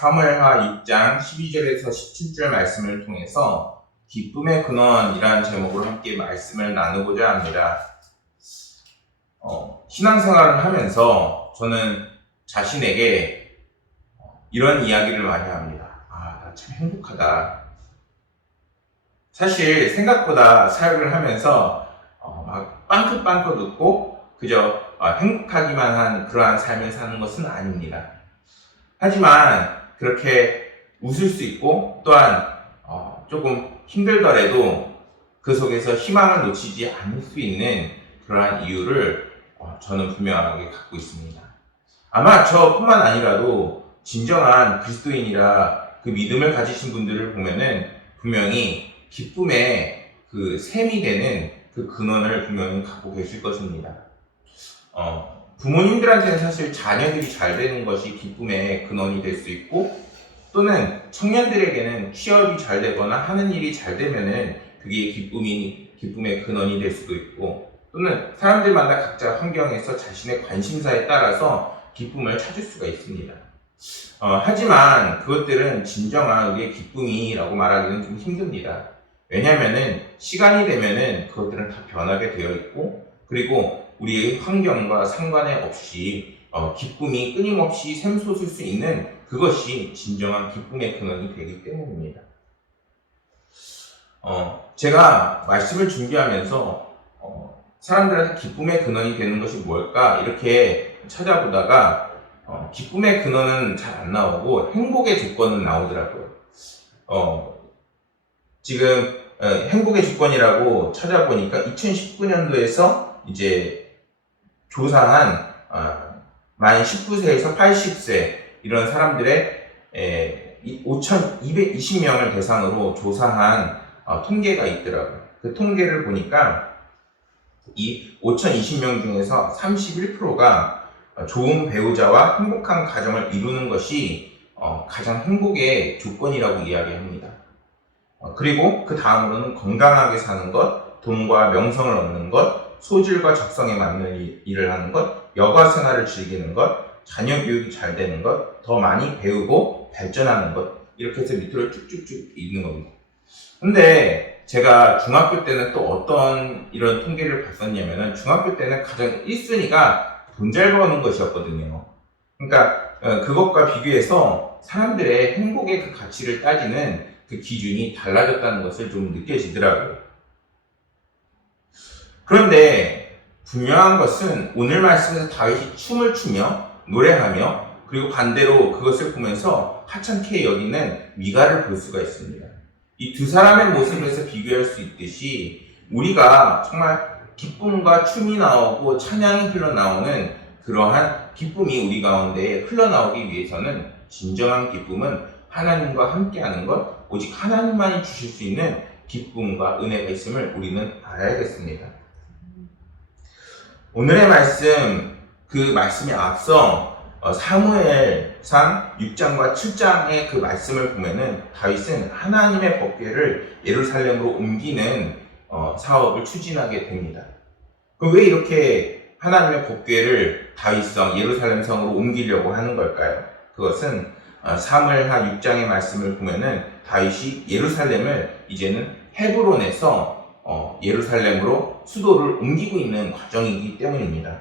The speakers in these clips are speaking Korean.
사무엘하 6장 12절에서 17절 말씀을 통해서 기쁨의 근원이라는 제목으로 함께 말씀을 나누고자 합니다. 신앙생활을 하면서 저는 자신에게 이런 이야기를 많이 합니다. 나 참 행복하다. 사실 생각보다 사역을 하면서 막 빵긋빵긋 웃고 그저 행복하기만 한 그러한 삶을 사는 것은 아닙니다. 하지만 그렇게 웃을 수 있고 또한 조금 힘들더라도 그 속에서 희망을 놓치지 않을 수 있는 그러한 이유를 저는 분명하게 갖고 있습니다. 아마 저뿐만 아니라도 진정한 그리스도인이라 그 믿음을 가지신 분들을 보면은 분명히 기쁨의 그 샘이 되는 그 근원을 분명히 갖고 계실 것입니다. 부모님들한테는 사실 자녀들이 잘 되는 것이 기쁨의 근원이 될 수 있고, 또는 청년들에게는 취업이 잘 되거나 하는 일이 잘 되면은 그게 기쁨의 근원이 될 수도 있고, 또는 사람들마다 각자 환경에서 자신의 관심사에 따라서 기쁨을 찾을 수가 있습니다. 하지만 그것들은 진정한 우리의 기쁨이라고 말하기는 좀 힘듭니다. 왜냐하면은 시간이 되면은 그것들은 다 변하게 되어 있고, 그리고 우리의 환경과 상관에 없이 기쁨이 끊임없이 샘솟을 수 있는 그것이 진정한 기쁨의 근원이 되기 때문입니다. 제가 말씀을 준비하면서 사람들한테 기쁨의 근원이 되는 것이 뭘까 이렇게 찾아보다가 기쁨의 근원은 잘 안 나오고 행복의 조건은 나오더라고요. 지금 행복의 조건이라고 찾아보니까 2019년도에서 이제 조사한 만 19세에서 80세 이런 사람들의 5,220명을 대상으로 조사한 통계가 있더라고요. 그 통계를 보니까 이 5,020명 중에서 31%가 좋은 배우자와 행복한 가정을 이루는 것이 가장 행복의 조건이라고 이야기합니다. 그리고 그 다음으로는 건강하게 사는 것, 돈과 명성을 얻는 것, 소질과 적성에 맞는 일을 하는 것, 여가 생활을 즐기는 것, 자녀 교육이 잘 되는 것, 더 많이 배우고 발전하는 것, 이렇게 해서 밑으로 쭉쭉쭉 있는 겁니다. 근데 제가 중학교 때는 또 어떤 이런 통계를 봤었냐면은 중학교 때는 가장 1순위가 돈 잘 버는 것이었거든요. 그러니까 그것과 비교해서 사람들의 행복의 그 가치를 따지는 그 기준이 달라졌다는 것을 좀 느껴지더라고요. 그런데 분명한 것은 오늘 말씀에서 다윗이 춤을 추며 노래하며 그리고 반대로 그것을 보면서 하찮게 여기는 미가를 볼 수가 있습니다. 이 두 사람의 모습에서 비교할 수 있듯이 우리가 정말 기쁨과 춤이 나오고 찬양이 흘러나오는 그러한 기쁨이 우리 가운데 흘러나오기 위해서는 진정한 기쁨은 하나님과 함께하는 것, 오직 하나님만이 주실 수 있는 기쁨과 은혜가 있음을 우리는 알아야겠습니다. 오늘의 말씀, 그 말씀에 앞서 사무엘상 6장과 7장의 그 말씀을 보면은 다윗은 하나님의 법궤를 예루살렘으로 옮기는 사업을 추진하게 됩니다. 그럼 왜 이렇게 하나님의 법궤를 다윗성 예루살렘성으로 옮기려고 하는 걸까요? 그것은 사무엘하 6장의 말씀을 보면은 다윗이 예루살렘을 이제는 헤브론에서 예루살렘으로 수도를 옮기고 있는 과정이기 때문입니다.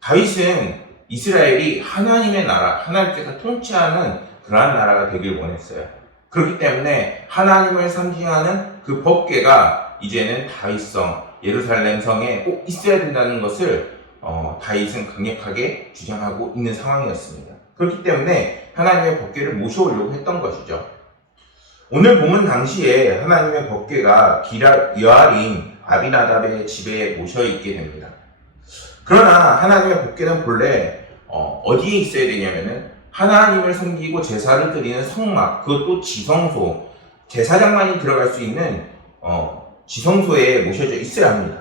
다윗은 이스라엘이 하나님의 나라, 하나님께서 통치하는 그러한 나라가 되길 원했어요. 그렇기 때문에 하나님을 상징하는 그 법궤가 이제는 다윗성, 예루살렘 성에 꼭 있어야 된다는 것을 다윗은 강력하게 주장하고 있는 상황이었습니다. 그렇기 때문에 하나님의 법궤를 모셔오려고 했던 것이죠. 오늘 본문 당시에 하나님의 법궤가 기럇 여아림 아비나답의 집에 모셔 있게 됩니다. 그러나 하나님의 법궤는 본래 어디에 있어야 되냐면은 하나님을 섬기고 제사를 드리는 성막, 그것도 지성소, 제사장만이 들어갈 수 있는 지성소에 모셔져 있어야 합니다.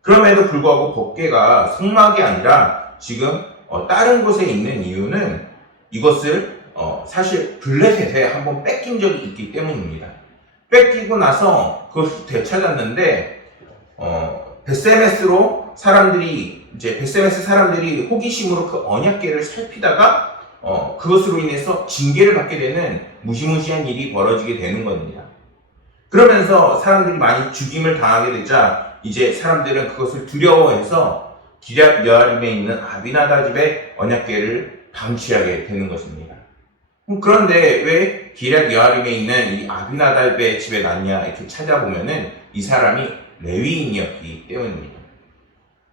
그럼에도 불구하고 법궤가 성막이 아니라 지금 다른 곳에 있는 이유는 이것을 사실 블레셋에 한번 뺏긴 적이 있기 때문입니다. 뺏기고 나서 그것을 되찾았는데 베세메스 사람들이 호기심으로 그 언약궤를 살피다가 그것으로 인해서 징계를 받게 되는 무시무시한 일이 벌어지게 되는 겁니다. 그러면서 사람들이 많이 죽임을 당하게 되자 이제 사람들은 그것을 두려워해서 기럇 여아림에 있는 아비나답 집의 언약궤를 방치하게 되는 것입니다. 그런데 왜 기럇 여아림에 있는 이 아비나답의 집에 놨냐 이렇게 찾아보면은 이 사람이 레위인이었기 때문입니다.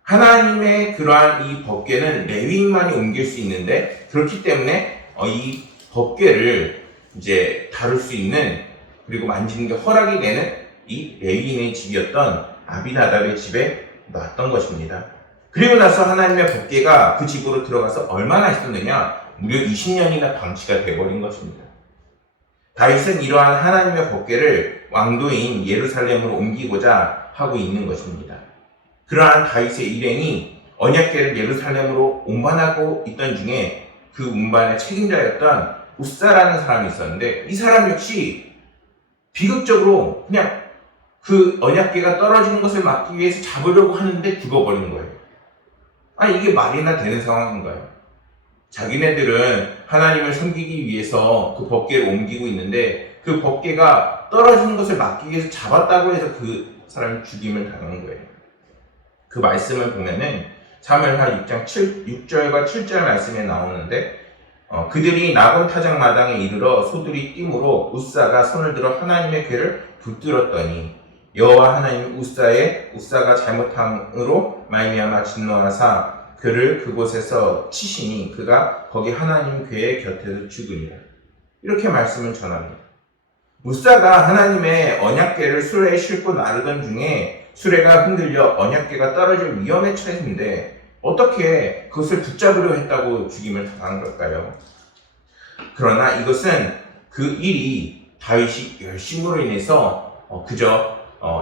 하나님의 그러한 이 법궤는 레위인만이 옮길 수 있는데 그렇기 때문에 이 법궤를 이제 다룰 수 있는 그리고 만지는 게 허락이 되는 이 레위인의 집이었던 아비나답의 집에 놨던 것입니다. 그리고 나서 하나님의 법궤가 그 집으로 들어가서 얼마나 있었느냐? 무려 20년이나 방치가 되어버린 것입니다. 다윗은 이러한 하나님의 법궤를 왕도인 예루살렘으로 옮기고자 하고 있는 것입니다. 그러한 다윗의 일행이 언약궤를 예루살렘으로 운반하고 있던 중에 그 운반의 책임자였던 우사라는 사람이 있었는데 이 사람 역시 비극적으로 그냥 그 언약궤가 떨어지는 것을 막기 위해서 잡으려고 하는데 죽어버리는 거예요. 아니 이게 말이나 되는 상황인가요? 자기네들은 하나님을 섬기기 위해서 그 법궤를 옮기고 있는데 그 법궤가 떨어지는 것을 막기 위해서 잡았다고 해서 그 사람이 죽임을 당한 거예요. 그 말씀을 보면은 사무엘하 6장 6절과 7절 말씀에 나오는데 그들이 나곤 타작마당에 이르러 소들이 띠므로 우사가 손을 들어 하나님의 궤를 붙들었더니 여호와 하나님 우사가 잘못함으로 말미암아 진노하사 그를 그곳에서 치시니 그가 거기 하나님 궤의 곁에서 죽으니라. 이렇게 말씀을 전합니다. 우사가 하나님의 언약궤를 수레에 싣고 나르던 중에 수레가 흔들려 언약궤가 떨어질 위험에 처했는데 어떻게 그것을 붙잡으려 했다고 죽임을 당한 걸까요? 그러나 이것은 그 일이 다윗이 열심으로 인해서 그저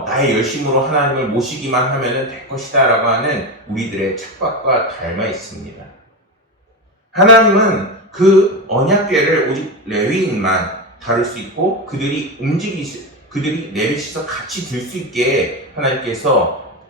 나의 열심으로 하나님을 모시기만 하면 될 것이다 라고 하는 우리들의 착각과 닮아 있습니다. 하나님은 그 언약궤를 오직 레위인만 다룰 수 있고 그들이 넷이서 같이 들 수 있게 하나님께서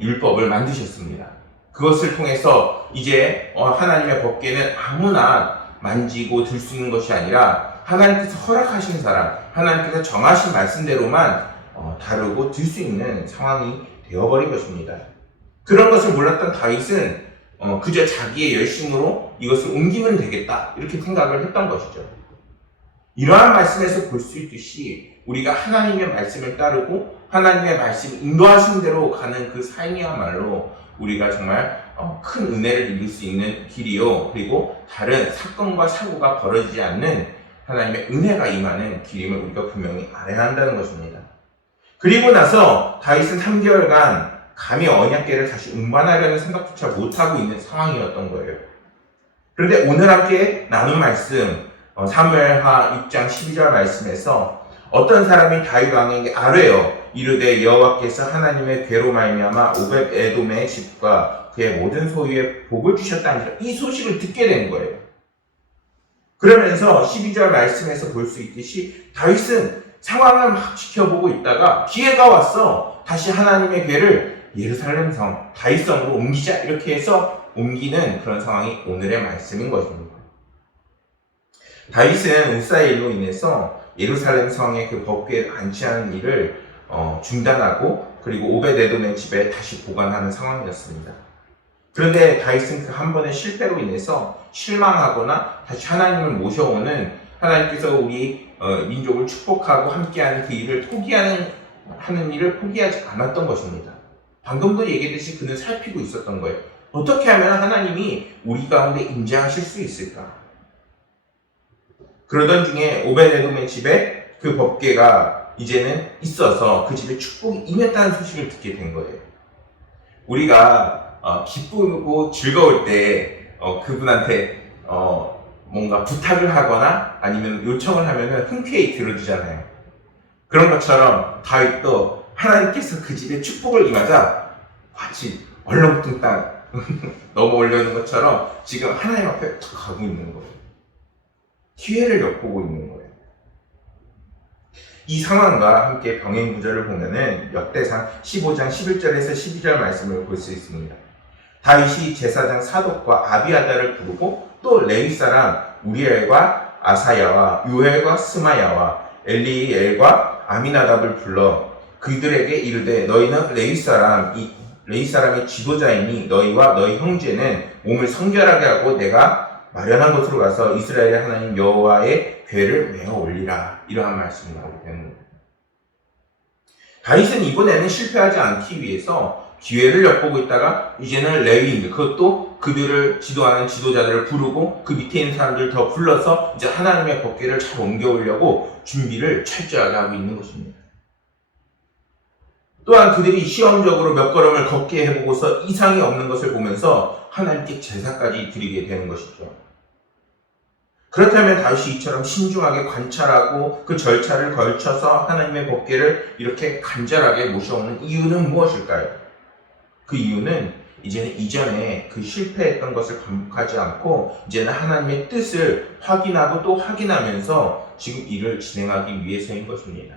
율법을 만드셨습니다. 그것을 통해서 이제 하나님의 법궤는 아무나 만지고 들 수 있는 것이 아니라 하나님께서 허락하신 사람, 하나님께서 정하신 말씀대로만 다루고 들 수 있는 상황이 되어버린 것입니다. 그런 것을 몰랐던 다윗은 그저 자기의 열심으로 이것을 옮기면 되겠다 이렇게 생각을 했던 것이죠. 이러한 말씀에서 볼 수 있듯이 우리가 하나님의 말씀을 따르고 하나님의 말씀 인도하신 대로 가는 그 삶이야말로 우리가 정말 큰 은혜를 이룰 수 있는 길이요 그리고 다른 사건과 사고가 벌어지지 않는 하나님의 은혜가 임하는 길임을 우리가 분명히 알아야 한다는 것입니다. 그리고 나서 다윗은 3개월간 감히 언약궤를 다시 운반하려는 생각조차 못하고 있는 상황이었던 거예요. 그런데 오늘 함께 나눈 말씀 사무엘하 6장 12절 말씀에서 어떤 사람이 다윗 왕에게 아뢰어 이르되 여호와께서 하나님의 궤로 말미암아 오벳에돔의 집과 그의 모든 소유에 복을 주셨다니라 이 소식을 듣게 된 거예요. 그러면서 12절 말씀에서 볼 수 있듯이 다윗은 상황을 막 지켜보고 있다가 기회가 왔어. 다시 하나님의 궤를 예루살렘 성, 다윗성으로 옮기자 이렇게 해서 옮기는 그런 상황이 오늘의 말씀인 것입니다. 다윗은 우사의 일로 인해서 예루살렘 성의 그 법궤를 안치하는 일을 중단하고 그리고 오벳에돔의 집에 다시 보관하는 상황이었습니다. 그런데 다윗은 그 한 번의 실패로 인해서 실망하거나 다시 하나님을 모셔오는 하나님께서 우리 민족을 축복하고 함께하는 그 일을 하는 일을 포기하지 않았던 것입니다. 방금도 얘기했듯이 그는 살피고 있었던 거예요. 어떻게 하면 하나님이 우리 가운데 임재하실 수 있을까? 그러던 중에 오벳에돔의 집에 그 법궤가 이제는 있어서 그 집에 축복이 임했다는 소식을 듣게 된 거예요. 우리가 기쁘고 즐거울 때 그분한테 뭔가 부탁을 하거나 아니면 요청을 하면은 흔쾌히 들어주잖아요. 그런 것처럼 다윗도 하나님께서 그 집에 축복을 임하자 마치 얼렁뚱땅 넘어오려는 것처럼 지금 하나님 앞에 탁 가고 있는 거예요. 기회를 엿보고 있는 거예요. 이 상황과 함께 병행 구절을 보면은 역대상 15장 11절에서 12절 말씀을 볼 수 있습니다. 다윗이 제사장 사독과 아비아달을 부르고 또 레위 사람 우리엘과 아사야와 요엘과 스마야와 엘리엘과 아미나답을 불러 그들에게 이르되 너희는 레위 사람의 지도자이니 너희와 너희 형제는 몸을 성결하게 하고 내가 마련한 곳으로 가서 이스라엘의 하나님 여호와의 궤를 메어 올리라. 이러한 말씀을 하게 되는 겁니다. 다윗은 이번에는 실패하지 않기 위해서 기회를 엿보고 있다가 이제는 레위인들, 그것도 그들을 지도하는 지도자들을 부르고 그 밑에 있는 사람들을 더 불러서 이제 하나님의 법궤를 잘 옮겨오려고 준비를 철저하게 하고 있는 것입니다. 또한 그들이 시험적으로 몇 걸음을 걷게 해보고서 이상이 없는 것을 보면서 하나님께 제사까지 드리게 되는 것이죠. 그렇다면 다윗이 이처럼 신중하게 관찰하고 그 절차를 걸쳐서 하나님의 법궤를 이렇게 간절하게 모셔오는 이유는 무엇일까요? 그 이유는 이제는 이전에 그 실패했던 것을 반복하지 않고 이제는 하나님의 뜻을 확인하고 또 확인하면서 지금 일을 진행하기 위해서인 것입니다.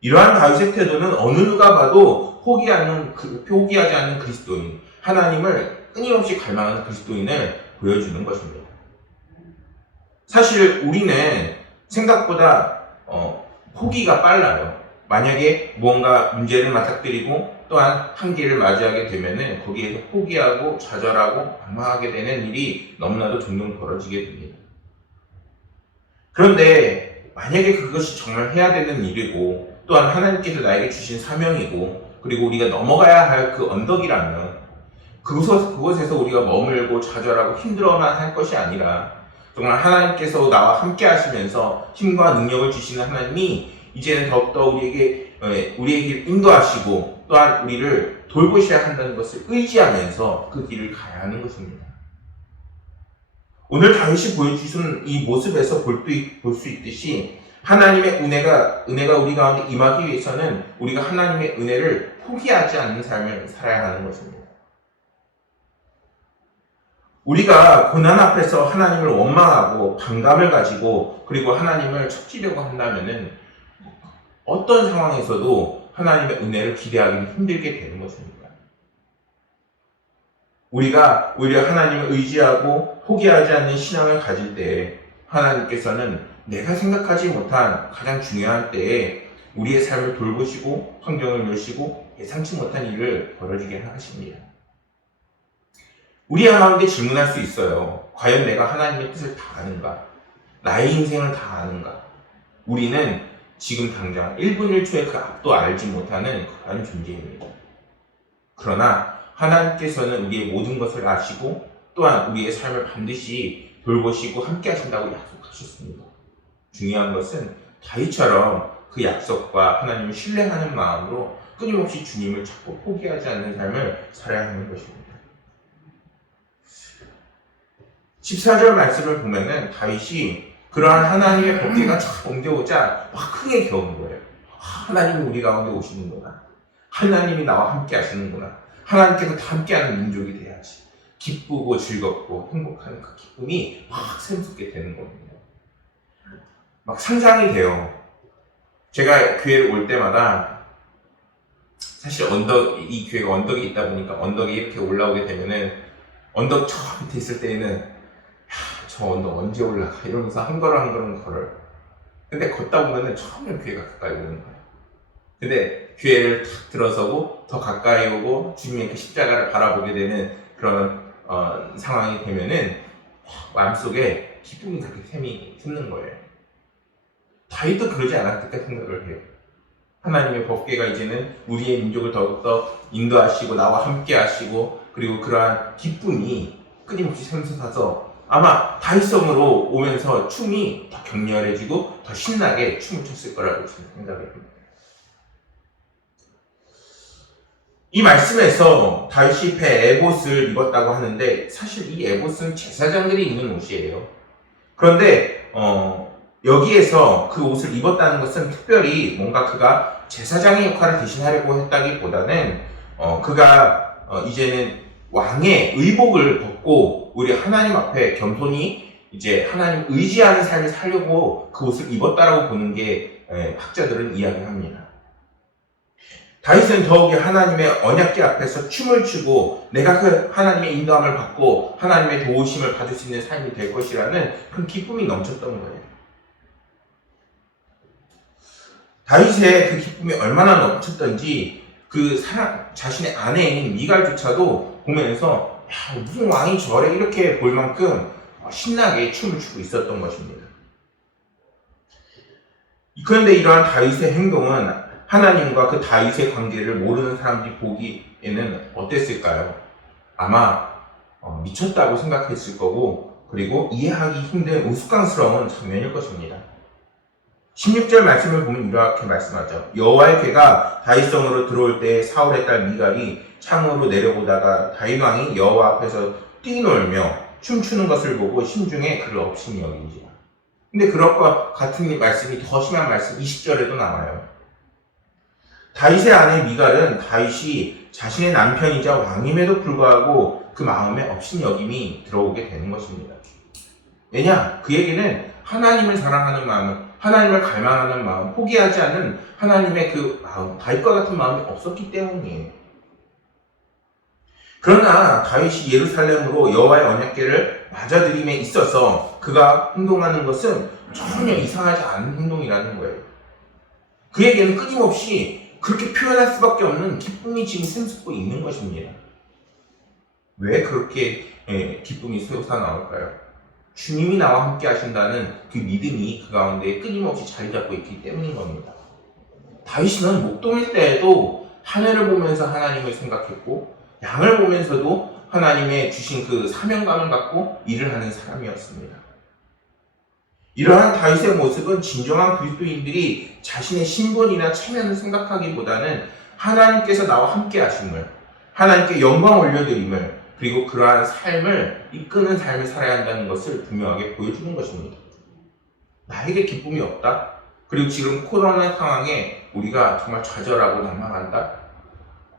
이러한 다윗의 태도는 어느 누가 봐도 포기하지 않는 그리스도인, 하나님을 끊임없이 갈망하는 그리스도인을 보여주는 것입니다. 사실 우리는 생각보다 포기가 빨라요. 만약에 무언가 문제를 맞닥뜨리고 또한 한계를 맞이하게 되면은 거기에서 포기하고 좌절하고 방황하게 되는 일이 너무나도 종종 벌어지게 됩니다. 그런데 만약에 그것이 정말 해야 되는 일이고 또한 하나님께서 나에게 주신 사명이고 그리고 우리가 넘어가야 할 그 언덕이라면 그곳에서 우리가 머물고 좌절하고 힘들어만 할 것이 아니라 정말 하나님께서 나와 함께 하시면서 힘과 능력을 주시는 하나님이 이제는 더욱더 우리에게 인도하시고 또한 우리를 돌보셔야 한다는 것을 의지하면서 그 길을 가야 하는 것입니다. 오늘 다윗이 보여주신 이 모습에서 볼 수 있듯이 하나님의 은혜가 우리 가운데 임하기 위해서는 우리가 하나님의 은혜를 포기하지 않는 삶을 살아야 하는 것입니다. 우리가 고난 앞에서 하나님을 원망하고 반감을 가지고 그리고 하나님을 척지려고 한다면은 어떤 상황에서도 하나님의 은혜를 기대하기는 힘들게 되는 것입니다. 우리가 오히려 하나님을 의지하고 포기하지 않는 신앙을 가질 때 하나님께서는 내가 생각하지 못한 가장 중요한 때에 우리의 삶을 돌보시고 환경을 여시고 예상치 못한 일을 벌어지게 하십니다. 우리 가운데 질문할 수 있어요. 과연 내가 하나님의 뜻을 다 아는가? 나의 인생을 다 아는가? 우리는 지금 당장 1분 1초의 그 앞도 알지 못하는 그런 존재입니다. 그러나 하나님께서는 우리의 모든 것을 아시고 또한 우리의 삶을 반드시 돌보시고 함께 하신다고 약속하셨습니다. 중요한 것은 다윗처럼 그 약속과 하나님을 신뢰하는 마음으로 끊임없이 주님을 찾고 포기하지 않는 삶을 살아야 하는 것입니다. 14절 말씀을 보면은 다윗이 그러한 하나님의 법궤가 쫙 옮겨오자 막 크게 겨운 거예요. 하나님이 우리 가운데 오시는구나. 하나님이 나와 함께 하시는구나. 하나님께서 다 함께하는 민족이 돼야지. 기쁘고 즐겁고 행복한 그 기쁨이 막 샘솟게 되는 겁니다. 막 상상이 돼요. 제가 교회를 올 때마다 사실 이 교회가 언덕이 있다 보니까 언덕에 이렇게 올라오게 되면은 언덕 저 밑에 있을 때에는 저 언덕 언제 올라가 이러면서 한 걸음 한 걸음 걸어요. 근데 걷다 보면은 처음에 교회가 가까이 오는 거예요. 근데 교회를 탁 들어서고 더 가까이 오고 주님의 그 십자가를 바라보게 되는 그런 상황이 되면은 마음속에 기쁨이 그렇게 샘이 솟는 거예요. 다윗도 그러지 않았을까 생각을 해요. 하나님의 법궤가 이제는 우리의 민족을 더욱더 인도하시고 나와 함께 하시고 그리고 그러한 기쁨이 끊임없이 샘솟아서 아마 다윗성으로 오면서 춤이 더 격렬해지고 더 신나게 춤을 췄을 거라고 저는 생각을 합니다. 이 말씀에서 다윗이 배 에봇을 입었다고 하는데 사실 이 에봇은 제사장들이 입는 옷이에요. 그런데 여기에서 그 옷을 입었다는 것은 특별히 뭔가 그가 제사장의 역할을 대신하려고 했다기보다는 그가 이제는 왕의 의복을 벗고 우리 하나님 앞에 겸손히 이제 하나님 의지하는 삶을 살려고 그 옷을 입었다라고 보는 게 학자들은 이야기합니다. 다윗은 더욱이 하나님의 언약궤 앞에서 춤을 추고 내가 그 하나님의 인도함을 받고 하나님의 도우심을 받을 수 있는 삶이 될 것이라는 그런 기쁨이 넘쳤던 거예요. 다윗의 그 기쁨이 얼마나 넘쳤던지 그 자신의 아내인 미갈조차도 보면서 야, 무슨 왕이 저래 이렇게 볼 만큼 신나게 춤을 추고 있었던 것입니다. 그런데 이러한 다윗의 행동은 하나님과 그 다윗의 관계를 모르는 사람들이 보기에는 어땠을까요? 아마 미쳤다고 생각했을 거고 그리고 이해하기 힘든 우스꽝스러운 장면일 것입니다. 16절 말씀을 보면 이렇게 말씀하죠. 여호와의 궤가 다윗성으로 들어올 때 사울의 딸 미갈이 창으로 내려보다가 다윗 왕이 여호와 앞에서 뛰놀며 춤추는 것을 보고 심중에 그를 업신이 여긴지라. 근데 그것과 같은 말씀이 더 심한 말씀 20절에도 나와요. 다윗의 아내 미갈은 다윗이 자신의 남편이자 왕임에도 불구하고 그 마음에 업신여김이 들어오게 되는 것입니다. 왜냐? 그에게는 하나님을 사랑하는 마음, 하나님을 갈망하는 마음, 포기하지 않는 하나님의 그 마음, 다윗과 같은 마음이 없었기 때문이에요. 그러나 다윗이 예루살렘으로 여호와의 언약궤를 맞아들임에 있어서 그가 행동하는 것은 전혀 이상하지 않은 행동이라는 거예요. 그에게는 끊임없이 그렇게 표현할 수밖에 없는 기쁨이 지금 샘솟고 있는 것입니다. 왜 그렇게 기쁨이 솟아나올까요? 주님이 나와 함께 하신다는 그 믿음이 그 가운데 끊임없이 자리 잡고 있기 때문인 겁니다. 다윗은 목동일 때에도 하늘을 보면서 하나님을 생각했고 양을 보면서도 하나님의 주신 그 사명감을 갖고 일을 하는 사람이었습니다. 이러한 다윗의 모습은 진정한 그리스도인들이 자신의 신분이나 체면을 생각하기보다는 하나님께서 나와 함께 하심을, 하나님께 영광 올려드림을, 그리고 그러한 삶을 이끄는 삶을 살아야 한다는 것을 분명하게 보여주는 것입니다. 나에게 기쁨이 없다? 그리고 지금 코로나 상황에 우리가 정말 좌절하고 난망한다?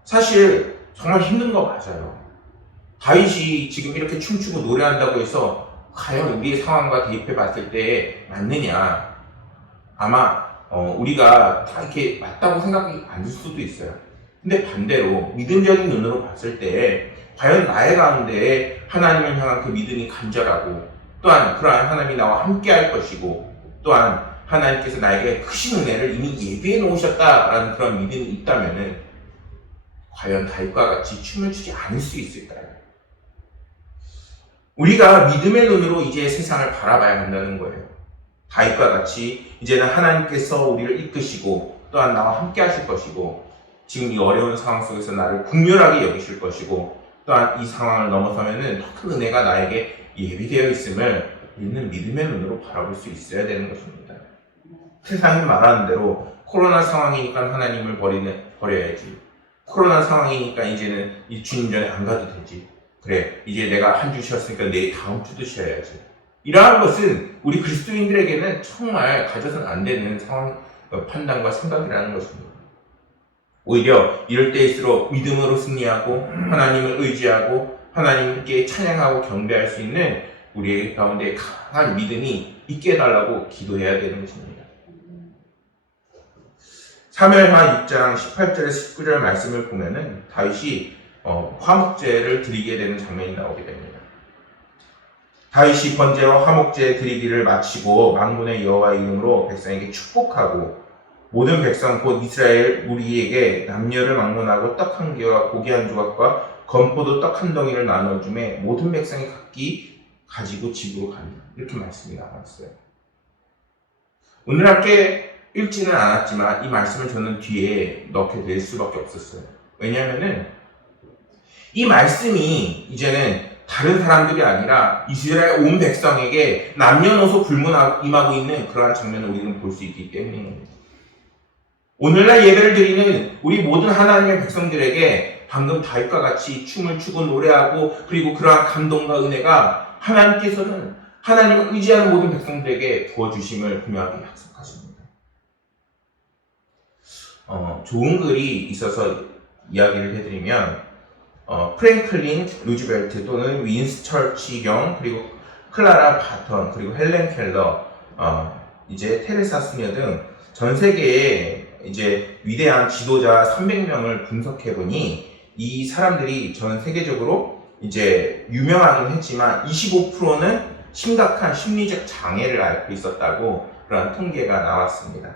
사실 정말 힘든 거 맞아요. 다윗이 지금 이렇게 춤추고 노래한다고 해서 과연 우리의 상황과 대입해 봤을 때 맞느냐? 아마 우리가 다 이렇게 맞다고 생각이 안 들 수도 있어요. 근데 반대로 믿음적인 눈으로 봤을 때 과연 나의 가운데 하나님을 향한 그 믿음이 간절하고 또한 그러한 하나님이 나와 함께 할 것이고 또한 하나님께서 나에게 크신 은혜를 이미 예비해 놓으셨다라는 그런 믿음이 있다면은 과연 다윗과 같이 춤을 추지 않을 수 있을까요? 우리가 믿음의 눈으로 이제 세상을 바라봐야 한다는 거예요. 다윗과 같이 이제는 하나님께서 우리를 이끄시고 또한 나와 함께 하실 것이고 지금 이 어려운 상황 속에서 나를 긍휼하게 여기실 것이고 또한 이 상황을 넘어서면은 더 큰 은혜가 나에게 예비되어 있음을 우리는 믿음의 눈으로 바라볼 수 있어야 되는 것입니다. 세상이 말하는 대로 코로나 상황이니까 하나님을 버려야지. 코로나 상황이니까 이제는 이 주님 전에 안 가도 되지. 그래, 이제 내가 한 주 쉬었으니까 내일 다음 주도 쉬어야지. 이러한 것은 우리 그리스도인들에게는 정말 가져서는 안 되는 상황, 판단과 생각이라는 것입니다. 오히려 이럴 때일수록 믿음으로 승리하고 하나님을 의지하고 하나님께 찬양하고 경배할 수 있는 우리 가운데 강한 믿음이 있게 해달라고 기도해야 되는 것입니다. 사무엘하 6장 18절에서 19절 말씀을 보면은 다윗이 화목제를 드리게 되는 장면이 나오게 됩니다. 다윗이 번제와 화목제 드리기를 마치고 만군의 여호와의 이름으로 백성에게 축복하고 모든 백성 곧 이스라엘 무리에게 남녀를 막론하고 떡 한 개와 고기 한 조각과 건포도 떡 한 덩이를 나눠주매 모든 백성이 각기 가지고 집으로 간다. 이렇게 말씀이 나왔어요. 오늘 함께 읽지는 않았지만 이 말씀을 저는 뒤에 넣게 될 수밖에 없었어요. 왜냐하면은 이 말씀이 이제는 다른 사람들이 아니라 이스라엘 온 백성에게 남녀노소 불문임하고 있는 그러한 장면을 우리는 볼 수 있기 때문입니다. 오늘날 예배를 드리는 우리 모든 하나님의 백성들에게 방금 다윗과 같이 춤을 추고 노래하고 그리고 그러한 감동과 은혜가 하나님께서는 하나님을 의지하는 모든 백성들에게 부어주심을 분명하게 약속하십니다. 좋은 글이 있어서 이야기를 해드리면 프랭클린 루즈벨트 또는 윈스 처치경 그리고 클라라 바턴 그리고 헬렌 켈러 이제 테레사 스녀 등 전 세계에 이제 위대한 지도자 300명을 분석해보니 이 사람들이 전 세계적으로 이제 유명하긴 했지만 25%는 심각한 심리적 장애를 앓고 있었다고 그런 통계가 나왔습니다.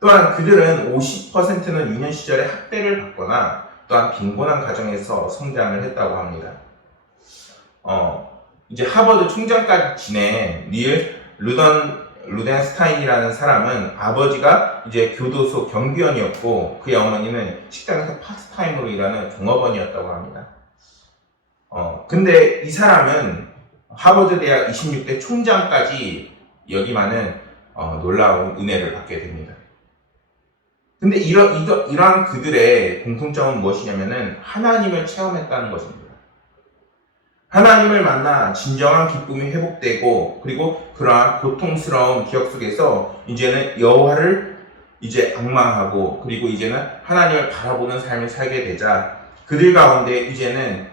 또한 그들은 50%는 유년 시절에 학대를 받거나 또한 빈곤한 가정에서 성장을 했다고 합니다. 이제 하버드 총장까지 지낸 닐 루덴스타인이라는 사람은 아버지가 이제 교도소 경비원이었고 그의 어머니는 식당에서 파트타임으로 일하는 종업원이었다고 합니다. 근데 이 사람은 하버드 대학 26대 총장까지 역임하는 놀라운 은혜를 받게 됩니다. 근데 이러한 그들의 공통점은 무엇이냐면은 하나님을 체험했다는 것입니다. 하나님을 만나 진정한 기쁨이 회복되고 그리고 그러한 고통스러운 기억 속에서 이제는 여호와를 이제 앙망하고 그리고 이제는 하나님을 바라보는 삶을 살게 되자 그들 가운데 이제는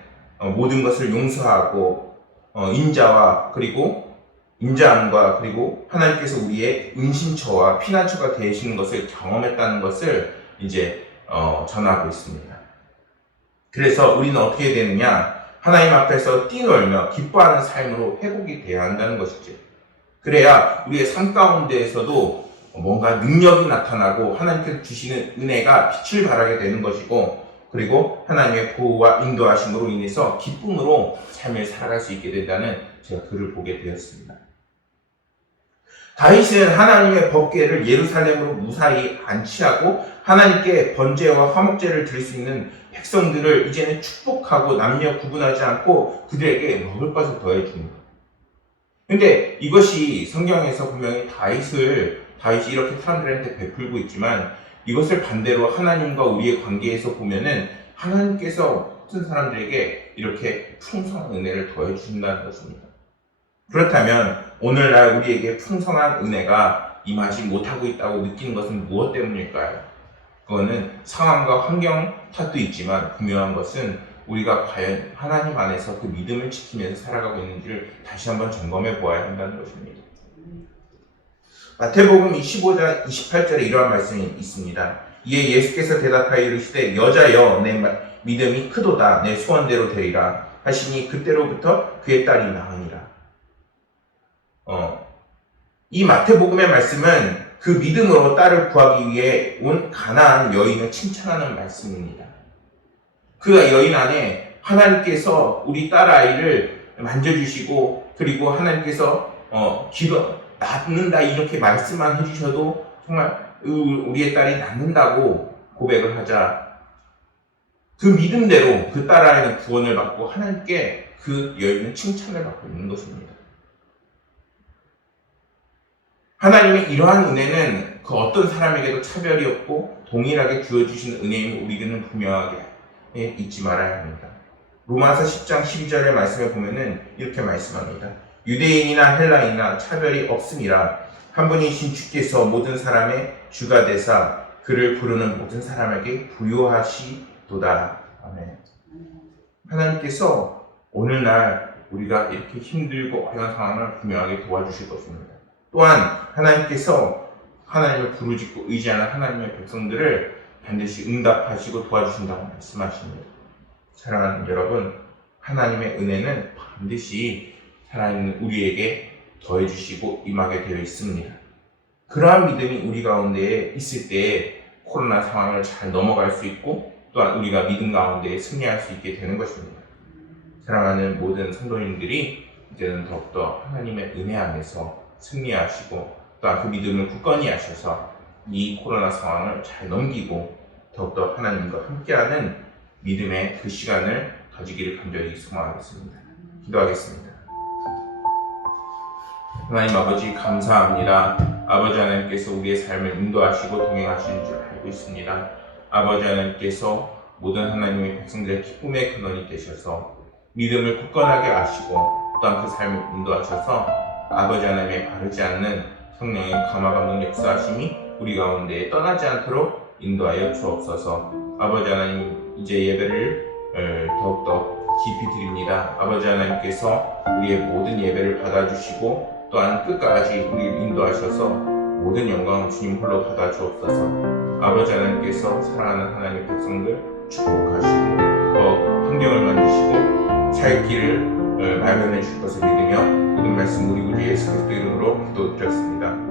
모든 것을 용서하고 인자와 그리고 인자함과 그리고 하나님께서 우리의 은신처와 피난처가 되시는 것을 경험했다는 것을 이제 전하고 있습니다. 그래서 우리는 어떻게 되느냐? 하나님 앞에서 뛰놀며 기뻐하는 삶으로 회복이 되어야 한다는 것이죠. 그래야 우리의 삶 가운데에서도 뭔가 능력이 나타나고 하나님께서 주시는 은혜가 빛을 발하게 되는 것이고 그리고 하나님의 보호와 인도하심으로 인해서 기쁨으로 삶을 살아갈 수 있게 된다는 제가 글을 보게 되었습니다. 다윗은 하나님의 법궤를 예루살렘으로 무사히 안치하고 하나님께 번제와 화목제를 드릴 수 있는 백성들을 이제는 축복하고 남녀 구분하지 않고 그들에게 먹을 것을 더해줍니다. 근데 이것이 성경에서 분명히 다윗이 이렇게 사람들한테 베풀고 있지만 이것을 반대로 하나님과 우리의 관계에서 보면은 하나님께서 모든 사람들에게 이렇게 풍성한 은혜를 더해주신다는 것입니다. 그렇다면 오늘날 우리에게 풍성한 은혜가 임하지 못하고 있다고 느끼는 것은 무엇 때문일까요? 그거는 상황과 환경 탓도 있지만 분명한 것은 우리가 과연 하나님 안에서 그 믿음을 지키면서 살아가고 있는지를 다시 한번 점검해 보아야 한다는 것입니다. 마태복음 25장 28절에 이러한 말씀이 있습니다. 이에 예수께서 대답하여 이르시되 여자여 내 믿음이 크도다 내 소원대로 되리라 하시니 그때로부터 그의 딸이 나으니라. 이 마태복음의 말씀은 그 믿음으로 딸을 구하기 위해 온 가나안 여인을 칭찬하는 말씀입니다. 그 여인 안에 하나님께서 우리 딸 아이를 만져주시고 그리고 하나님께서 낳는다 이렇게 말씀만 해주셔도 정말 우리의 딸이 낳는다고 고백을 하자 그 믿음대로 그 딸 아이는 구원을 받고 하나님께 그 여인은 칭찬을 받고 있는 것입니다. 하나님의 이러한 은혜는 그 어떤 사람에게도 차별이 없고 동일하게 주어주시는 은혜임을 우리는 분명하게 잊지 말아야 합니다. 로마서 10장 12절의 말씀에 보면은 이렇게 말씀합니다. 유대인이나 헬라인이나 차별이 없음이라 한 분이신 주께서 모든 사람의 주가 되사 그를 부르는 모든 사람에게 부요하시도다. 아멘. 하나님께서 오늘날 우리가 이렇게 힘들고 어려운 상황을 분명하게 도와주실 것입니다. 또한 하나님께서 하나님을 부르짖고 의지하는 하나님의 백성들을 반드시 응답하시고 도와주신다고 말씀하십니다. 사랑하는 여러분, 하나님의 은혜는 반드시 살아있는 우리에게 더해주시고 임하게 되어 있습니다. 그러한 믿음이 우리 가운데에 있을 때에 코로나 상황을 잘 넘어갈 수 있고 또한 우리가 믿음 가운데 승리할 수 있게 되는 것입니다. 사랑하는 모든 성도님들이 이제는 더욱더 하나님의 은혜 안에서 승리하시고 또한 그 믿음을 굳건히 하셔서 이 코로나 상황을 잘 넘기고 더욱더 하나님과 함께하는 믿음의 그 시간을 가지기를 간절히 소망하겠습니다. 기도하겠습니다. 하나님 아버지 감사합니다. 아버지 하나님께서 우리의 삶을 인도하시고 동행하시는 줄 알고 있습니다. 아버지 하나님께서 모든 하나님의 백성들의 기쁨의 근원이 되셔서 믿음을 굳건하게 하시고 또한 그 삶을 인도하셔서 아버지 하나님의 바르지 않는 성령의 감화 감동 역사하심이 우리 가운데 떠나지 않도록 인도하여 주옵소서. 아버지 하나님 이제 예배를 더욱더 깊이 드립니다. 아버지 하나님께서 우리의 모든 예배를 받아주시고 또한 끝까지 우리를 인도하셔서 모든 영광 주님 홀로 받아 주옵소서. 아버지 하나님께서 사랑하는 하나님의 백성들 축복하시고 환경을 만드시고 살 길을 마련해 줄 것을 믿으며 모든 말씀 우리 구주 예수 그리스도 이름으로 기도드렸습니다.